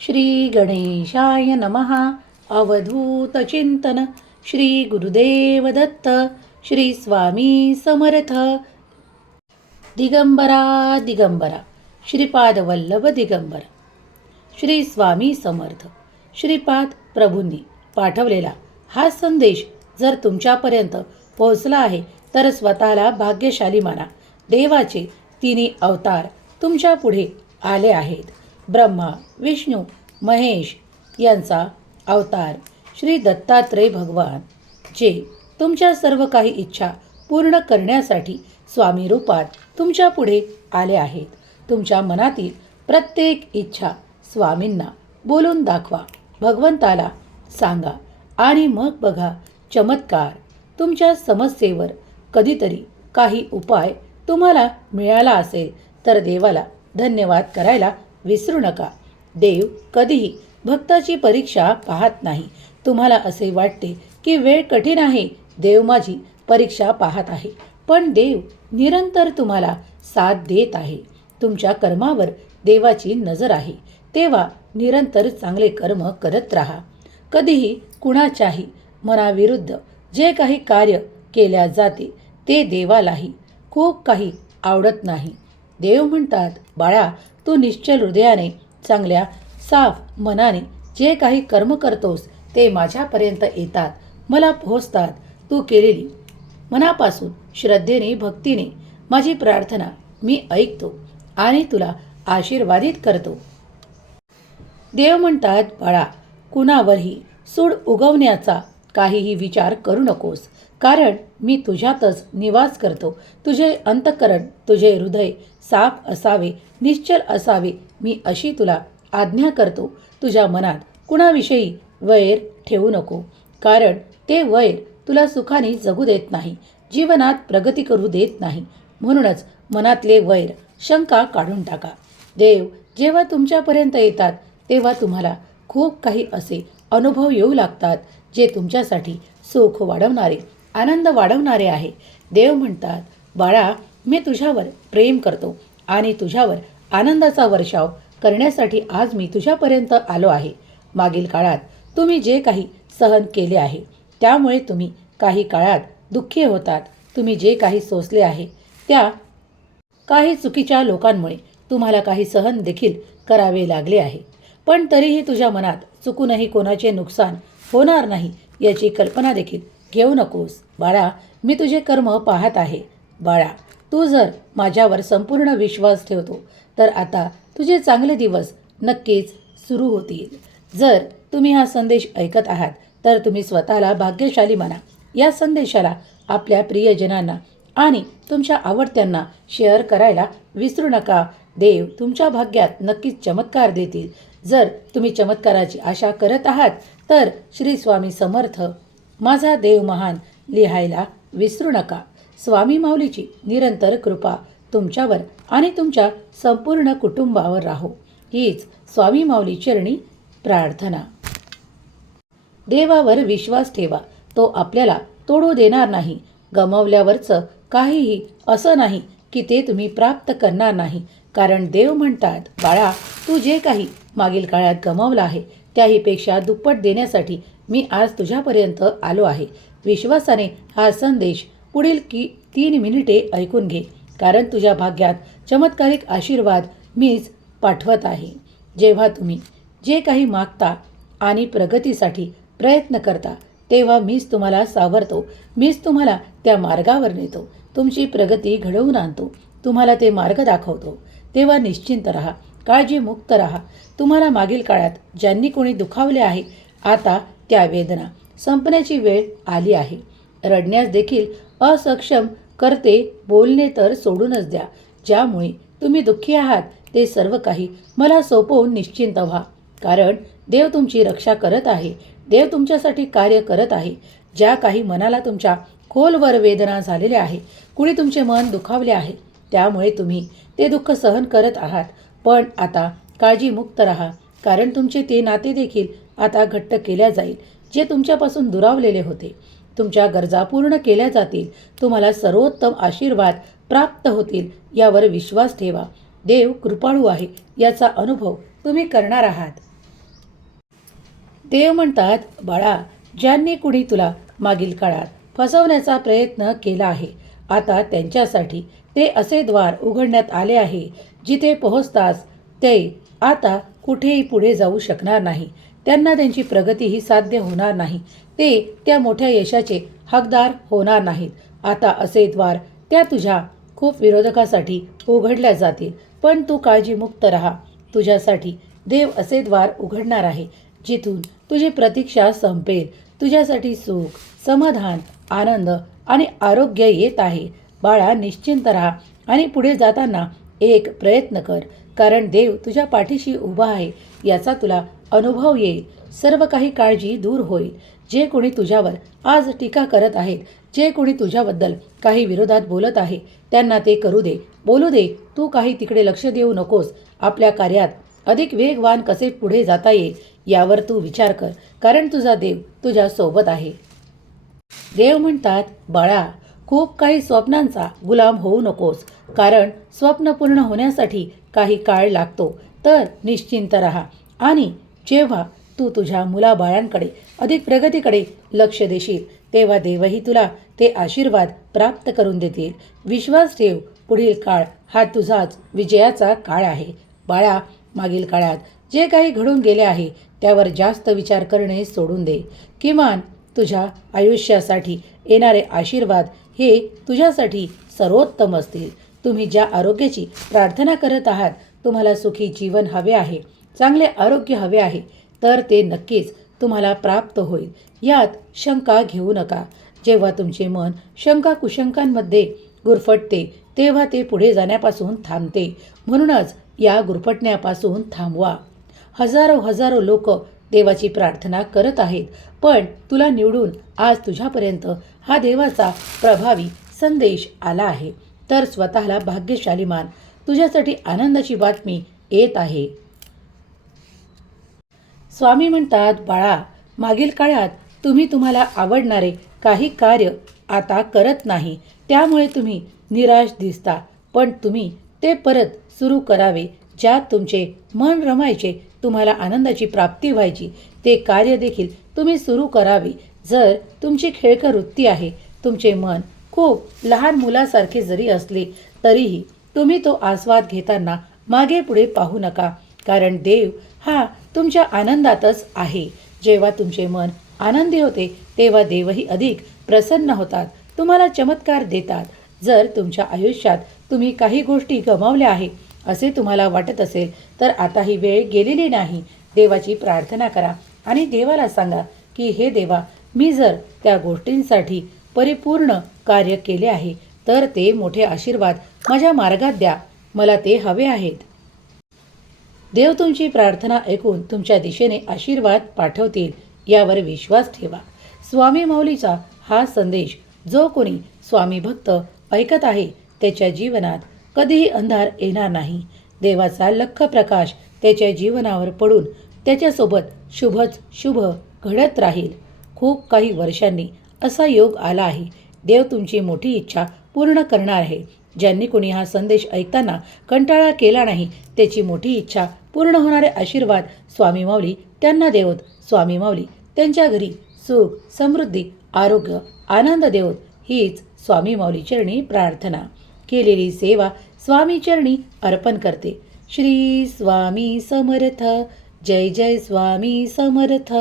श्री गणेशाय नमः अवधूतचिंतन श्री गुरुदेव दत्त। श्री स्वामी समर्थ। दिगंबरा दिगंबरा। श्रीपाद वल्लभ दिगंबर। श्री स्वामी समर्थ। श्रीपाद प्रभूंनी पाठवलेला हा संदेश जर तुमच्यापर्यंत पोहोचला आहे तर स्वतःला भाग्यशाली माना. देवाचे तिन्ही अवतार तुमच्यापुढे आले आहेत. ब्रह्मा विष्णू महेश यांचा अवतार श्री दत्तात्रय भगवान जे तुमच्या सर्व काही इच्छा पूर्ण करण्यासाठी स्वामी रूपात तुमच्यापुढे आले आहेत. तुमच्या मनातील प्रत्येक इच्छा स्वामींना बोलून दाखवा. भगवंताला सांगा आणि मग बघा चमत्कार. तुमच्या समस्येवर कधीतरी काही उपाय तुम्हाला मिळाला असेल तर देवाला धन्यवाद करायला विसरू नका. देव कधीही भक्ताची परीक्षा पाहत नाही. तुम्हाला असे वाटते की वेळ कठीण आहे. देव माझी परीक्षा पाहत आहे. पण देव निरंतर तुम्हाला साथ देत आहे. तुमच्या कर्मावर देवाची नजर आहे. तेव्हा निरंतर चांगले कर्म करत राहा. कधीही कुणाच्याही मनाविरुद्ध जे काही कार्य केल्या जाते ते देवालाही खूप काही आवडत नाही. देव म्हणतात बाळा तू निश्चल हृदयाने चांगल्या साफ मनाने जे काही कर्म करतोस ते माझ्यापर्यंत येतात. मला पोहोचतात. तू केलेली मनापासून श्रद्धेने भक्तीने माझी प्रार्थना मी ऐकतो आणि तुला आशीर्वादित करतो. देव म्हणतात बाळा कुणावरही सूड उगवण्याचा काहीही विचार करू नकोस. कारण मी तुझ्यातच निवास करतो. तुझे अंतकरण तुझे हृदय साफ असावे निश्चल असावे मी अशी तुला आज्ञा करतो. तुझ्या मनात कुणाविषयी वैर ठेवू नको कारण ते वैर तुला सुखाने जगू देत नाही जीवनात प्रगती करू देत नाही. म्हणूनच मनातले वैर शंका काढून टाका. देव जेव्हा तुमच्यापर्यंत येतात तेव्हा तुम्हाला खूप काही असे अनुभव येऊ लागतात जे तुमच्यासाठी सुख वाढवणारे आनंद वाढवणारे आहे. देव म्हणतात बाळा मी तुझ्यावर प्रेम करतो आणि तुझ्यावर आनंदाचा वर्षाव करण्यासाठी आज मी तुझ्यापर्यंत आलो आहे. मागील काळात तुम्ही जे काही सहन केले आहे त्यामुळे तुम्ही काही काळात दुःखी होतात. तुम्ही जे काही सोसले आहे त्या काही चुकीच्या लोकांमुळे तुम्हाला काही सहन देखील करावे लागले आहे. पण तरीही तुझ्या मनात चुकूनही कोणाचे नुकसान होणार नाही याची कल्पना देखील घेऊ नकोस. बाळा मी तुझे कर्म पाहत आहे. बाळा तू जर माझ्यावर संपूर्ण विश्वास ठेवतो तर आता तुझे चांगले दिवस नक्कीच सुरू होतील. जर तुम्ही हा संदेश ऐकत आहात तर तुम्ही स्वतःला भाग्यशाली म्हणा या संदेशाला आपल्या प्रियजनांना आणि तुमच्या आवडत्यांना शेअर करायला विसरू नका. देव तुमच्या भाग्यात नक्कीच चमत्कार देतील. जर तुम्ही चमत्काराची आशा करत आहात तर श्री स्वामी समर्थ माझा देव महान लिहायला विसरू नका. स्वामी माऊलीची निरंतर कृपा तुमच्यावर आणि तुमच्या संपूर्ण कुटुंबावर राहो. हीच स्वामी माऊली चरणी प्रार्थना. देवावर विश्वास ठेवा. तो आपल्याला तोडू देणार नाही. गमावल्यावरचं काहीही असं नाही की ते तुम्ही प्राप्त करणार नाही. कारण देव म्हणतात बाळा तू जे काही मागील काळात गमावलं आहे त्याहीपेक्षा दुप्पट देण्यासाठी मी आज तुझ्यापर्यंत आलो आहे. विश्वासाने हा संदेश पुढील की तीन मिनिटे ऐकून घे कारण तुझ्या भाग्यात चमत्कारिक आशीर्वाद मीच पाठवत आहे. जेव्हा तुम्ही जे काही मागता आणि प्रगतीसाठी प्रयत्न करता तेव्हा मीच तुम्हाला सावरतो मीच तुम्हाला त्या मार्गावर नेतो तुमची प्रगती घडवून आणतो तुम्हाला ते मार्ग दाखवतो. तेव्हा निश्चिंत राहा काळजीमुक्त राहा. तुम्हाला मागील काळात ज्यांनी कोणी दुखावले आहे आता त्या वेदना संपण्याची वेळ आली आहे. रडण्यास देखील असक्षम करते बोलणे तर सोडूनच द्या. ज्यामुळे तुम्ही दुःखी आहात ते सर्व काही मला सोपवून निश्चिंत व्हा. कारण देव तुमची रक्षा करत आहे. देव तुमच्यासाठी कार्य करत आहे. ज्या काही मनाला तुमच्या खोलवर वेदना झालेल्या आहे कुणी तुमचे मन दुखावले आहे त्यामुळे तुम्ही ते दुःख सहन करत आहात. पण आता काळजीमुक्त राहा. कारण तुमचे ते नाते देखील आता घट्ट केल्या जाईल जे तुमच्यापासून दुरावलेले होते. तुमच्या गरजा पूर्ण केल्या जातील. तुम्हाला सर्वोत्तम आशीर्वाद प्राप्त होतील यावर विश्वास ठेवा. देव कृपाळू आहे याचा अनुभव तुम्ही करणार आहात. देव म्हणतात बाळा ज्यांनी कुणी तुला मागील काळात फसवण्याचा प्रयत्न केला आहे आता त्यांच्यासाठी ते असे द्वार उघडण्यात आले आहे जिथे पोहोचताच ते आता कुठेही पुढे जाऊ शकणार नाही. त्यांना त्यांची प्रगती ही साध्य होणार नाही. ते त्या मोठ्या यशाचे हकदार होणार नाहीत. आता असे द्वार त्या तुझ्या खूप विरोधकासाठी उघडल्या जातील. पण तू काळजीमुक्त राहा. तुझ्यासाठी देव असे द्वार उघडणार आहे जिथून तुझी प्रतीक्षा संपेल. तुझ्यासाठी सुख समाधान आनंद आणि आरोग्य येत आहे. बाळा निश्चिंत राहा आणि पुढे जाताना एक प्रयत्न कर. कारण देव तुझ्या पाठीशी उभा आहे याचा तुला अनुभव येईल. सर्व काही काळजी दूर होईल. जे कोणी तुझ्यावर आज टीका करत आहेत जे कोणी तुझ्याबद्दल काही विरोधात बोलत आहे त्यांना ते करू दे. बोलू दे. तू काही तिकडे लक्ष देऊ नकोस. आपल्या कार्यात अधिक वेगवान कसे पुढे जाता येईल यावर तू विचार कर. कारण तुझा देव तुझ्या सोबत आहे. देव म्हणतात बाळा खूप काही स्वप्नांचा गुलाम होऊ नकोस. कारण स्वप्न पूर्ण होण्यासाठी काही काळ लागतो. तर निश्चिंत राहा आणि जेव्हा तू तुझ्या मुलाबाळांकडे अधिक प्रगतीकडे लक्ष देशील तेव्हा देवही तुला ते आशीर्वाद प्राप्त करून देतील. विश्वास ठेव पुढील काळ हा तुझाच विजयाचा काळ आहे. बाळा मागील काळात जे काही घडून गेले आहे त्यावर जास्त विचार करणे सोडून दे. किमान तुझ्या आयुष्यासाठी येणारे आशीर्वाद हे तुझ्यासाठी सर्वोत्तम असतील. तुम्ही ज्या आरोग्याची प्रार्थना करत आहात तुम्हाला सुखी जीवन हवे आहे. चांगले आरोग्य हवे आहे तर ते नक्कीच तुम्हाला प्राप्त होईल. यात शंका घेऊ नका. जेव्हा तुमचे मन शंका कुशंकांमध्ये गुरफटते तेव्हा ते पुढे जाण्यापासून थांबते. म्हणूनच या गुरफटण्यापासून थांबवा. हजारो हजारो लोक देवाची प्रार्थना करत आहेत पण तुला निवडून आज तुझ्यापर्यंत हा देवाचा प्रभावी संदेश आला आहे. तर स्वतःला भाग्यशाली मान. तुझ्यासाठी आनंदाची बातमी येत आहे. स्वामी म्हणतात बाळा मागील काळात तुम्ही तुम्हाला आवडणारे काही कार्य आता करत नाही. त्यामुळे तुम्ही निराश दिसता. पण तुम्ही ते परत सुरू करावे ज्यात तुमचे मन रमायचे तुम्हाला आनंदाची प्राप्ती व्हायची. ते कार्य देखील तुम्ही सुरू करावे. जर तुमची खेळकर वृत्ती आहे तुमचे मन खूप लहान मुलासारखे जरी असले तरीही तुम्ही तो आस्वाद घेताना मागे पुढे पाहू नका. कारण देव हा तुमच्या आनंदातच आहे. जेव्हा तुमचे मन आनंदी होते तेव्हा देवही अधिक प्रसन्न होतात. तुम्हाला चमत्कार देतात. जर तुमच्या आयुष्यात तुम्ही काही गोष्टी गमावल्या आहे असे तुम्हाला वाटत असेल तर आता ही वेळ गेलेली नाही. देवाची प्रार्थना करा आणि देवाला सांगा की हे देवा मी जर त्या गोष्टींसाठी परिपूर्ण कार्य केले आहे तर ते मोठे आशीर्वाद माझ्या मार्गात द्या. मला ते हवे आहेत. देव तुमची प्रार्थना ऐकून तुमच्या दिशेने आशीर्वाद पाठवतील यावर विश्वास ठेवा. स्वामी माऊलीचा हा संदेश जो कोणी स्वामी भक्त ऐकत आहे त्याच्या जीवनात कधीही अंधार येणार नाही. देवाचा लख प्रकाश त्याच्या जीवनावर पडून त्याच्यासोबत शुभच शुभ घडत राहील. खूप काही वर्षांनी असा योग आला आहे. देव तुमची मोठी इच्छा पूर्ण करणार आहे. ज्यांनी कोणी हा संदेश ऐकताना कंटाळा केला नाही त्याची मोठी इच्छा पूर्ण होणारे आशीर्वाद स्वामी माऊली त्यांना देवत. स्वामी माऊली त्यांच्या घरी सुख समृद्धी आरोग्य आनंद देवत. हीच स्वामी माऊली चरणी प्रार्थना. केलेली सेवा स्वामी चरणी अर्पण करते. श्री स्वामी समर्थ. जय जय स्वामी समर्थ.